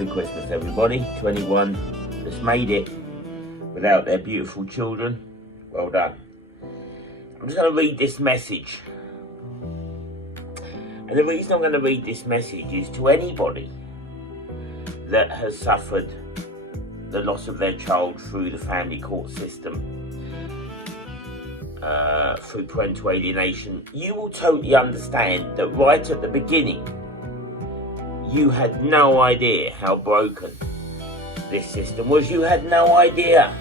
Happy Christmas, everybody to anyone that's made it without their beautiful children. Well done. I'm just going to read this message. And the reason I'm going to read this message is to anybody that has suffered the loss of their child through the family court system, through parental alienation. You will totally understand that right at the beginning, you had no idea how broken this system was. You had no idea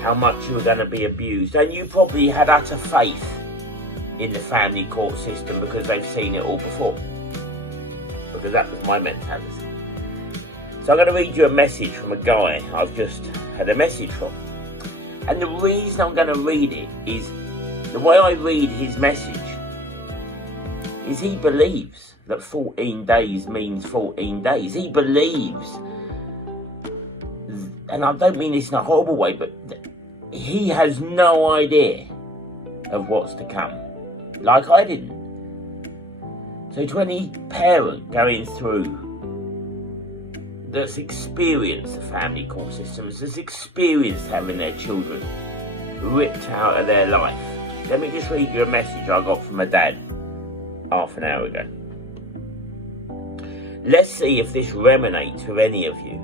how much you were going to be abused, and you probably had utter faith in the family court system because they've seen it all before, because that was my mentality. So I'm going to read you a message from a guy I've just had a message from, and the reason I'm going to read it is the way I read his message is he believes that 14 days means 14 days. He believes, and I don't mean this in a horrible way, but he has no idea of what's to come, like I didn't. So to any parent going through that's experienced the family court systems, that's experienced having their children ripped out of their life, let me just read you a message I got from a dad half an hour ago. Let's see if this resonates with any of you,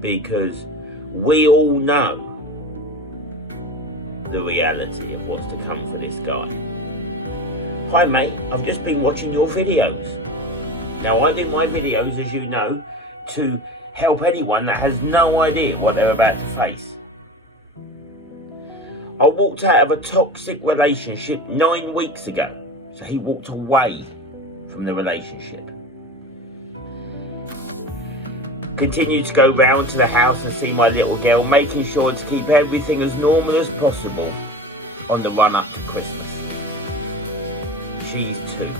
because we all know the reality of what's to come for this guy. Hi mate, I've just been watching your videos. Now I do my videos, as you know, to help anyone that has no idea what they're about to face. I walked out of a toxic relationship 9 weeks ago. So he walked away from the relationship. Continued to go round to the house and see my little girl, making sure to keep everything as normal as possible on the run up to Christmas. She's 2.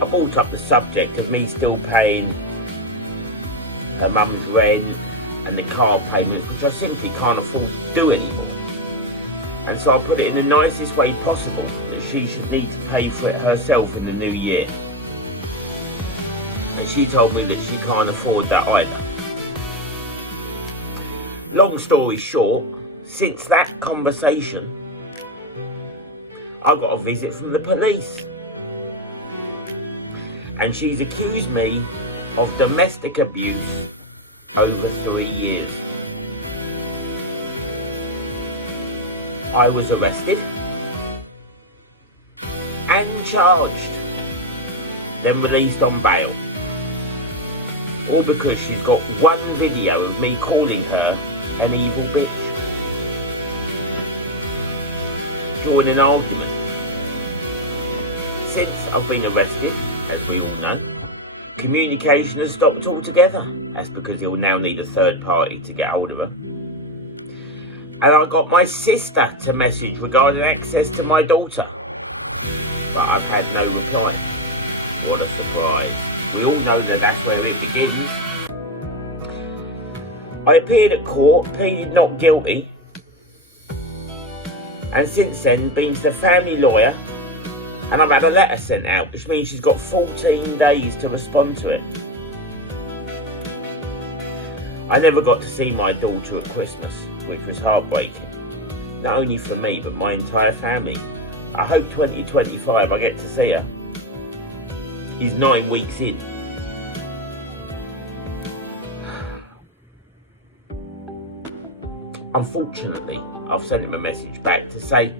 I brought up the subject of me still paying her mum's rent and the car payments, which I simply can't afford to do anymore. And so I put it in the nicest way possible that she should need to pay for it herself in the new year. And she told me that she can't afford that either. Long story short, since that conversation, I got a visit from the police. And she's accused me of domestic abuse over 3 years. I was arrested and charged, then released on bail. All because she's got one video of me calling her an evil bitch during an argument. Since I've been arrested, as we all know, communication has stopped altogether. That's because he'll now need a third party to get hold of her. And I got my sister to message regarding access to my daughter, but I've had no reply. What a surprise. We all know that that's where it begins. I appeared at court, pleaded not guilty, and since then been to the family lawyer, and I've had a letter sent out, which means she's got 14 days to respond to it. I never got to see my daughter at Christmas, which was heartbreaking. Not only for me, but my entire family. I hope 2025 I get to see her. He's 9 weeks in. Unfortunately, I've sent him a message back to say,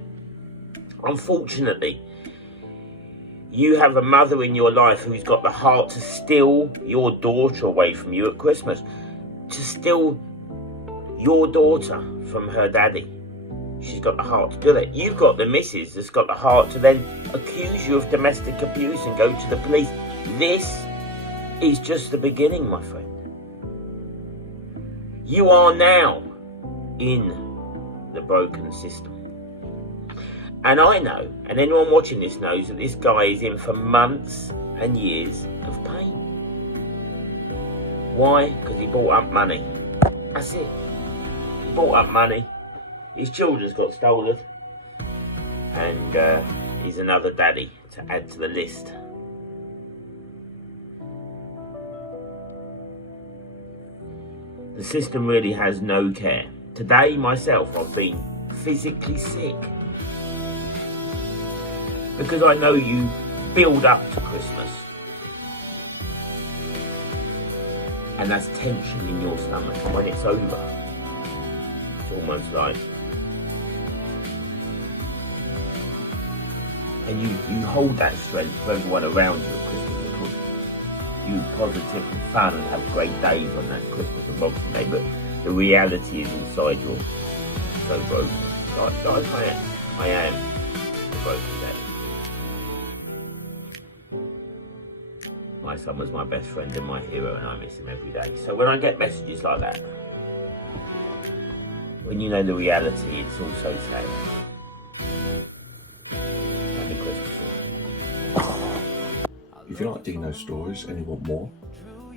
unfortunately, you have a mother in your life who's got the heart to steal your daughter away from you at Christmas. To steal your daughter from her daddy. She's got the heart to do that. You've got the missus that's got the heart to then accuse you of domestic abuse and go to the police. This is just the beginning, my friend. You are now in the broken system. And I know, and anyone watching this knows, that this guy is in for months and years of pain. Why? Because he bought up money. That's it. He bought up money. His children's got stolen. And he's another daddy to add to the list. The system really has no care. Today, myself, I've been physically sick. Because I know you build up to Christmas. And that's tension in your stomach. And when it's over, it's almost like... And you hold that strength for everyone around you at Christmas, because you positive and fun and have great days on that Christmas and Boxing Day, but the reality is inside you're so broken. I am a broken day. My son was my best friend and my hero, and I miss him every day. So when I get messages like that, when you know the reality, it's all so sad. Happy Christmas. If you like Deano's stories and you want more,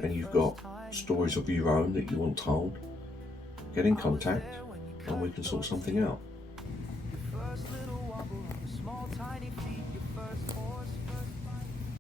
and you've got stories of your own that you want told, get in contact and we can sort something out. Your first little wobble, small tiny feet, your first horse, first